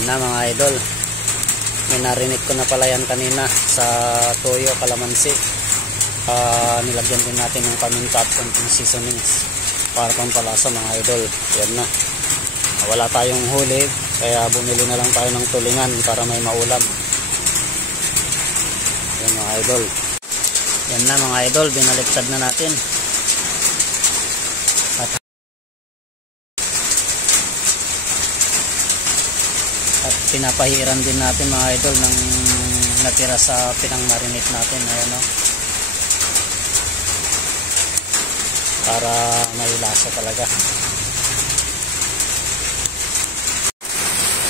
Yan na mga idol. Minarinate ko na pala yan kanina sa toyo, kalamansi. Nilagyan din natin ng paminta at konting seasonings para pampalasa mga idol. Yan na. Wala tayong huli kaya bumili na lang tayo ng tulingan para may maulam. Yan mga idol. Yan na mga idol, binaliktad na natin. At pinapahiran din natin mga idol ng natira sa pinang-marinate natin. Ayan o. Para may lasa talaga.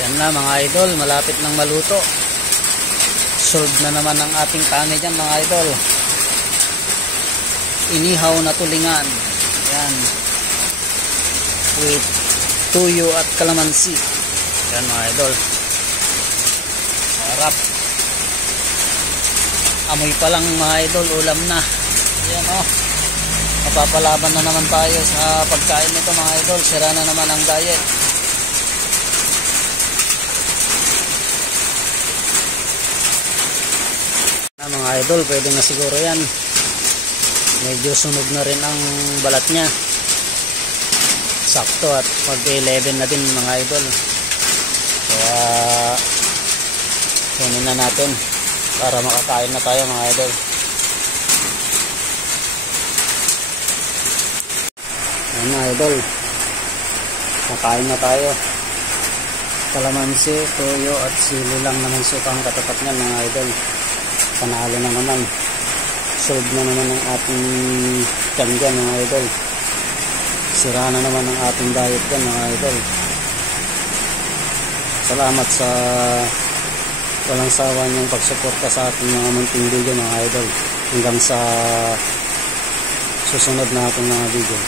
Yan na mga idol, malapit nang maluto. Solve na naman ang ating tane dyan mga idol. Inihaw na tulingan. Yan. With tuyo at kalamansi. Yan mga idol. Sarap. Amoy pa lang mga idol, ulam na. Yan o. Mapapalaban na naman tayo sa pagkain nito mga idol. Sira na naman ang diet. Mga idol, pwede na siguro yan. Medyo sunog na rin ang balat niya. Sakto at mag-11 na din mga idol. Kaya kunin na natin para makakain na tayo mga idol. Ayan mga idol, makain na tayo. Kalamansi, toyo at sili lang naman suka ang katapat niyan mga idol. Panalo na naman. Solve na naman ang ating tiyan dyan mga idol. Sira na naman ang ating diet dyan mga idol. Salamat sa walang sawa niyong pagsuporta sa ating mga munting video mga idol. Hanggang sa susunod na ating mga video.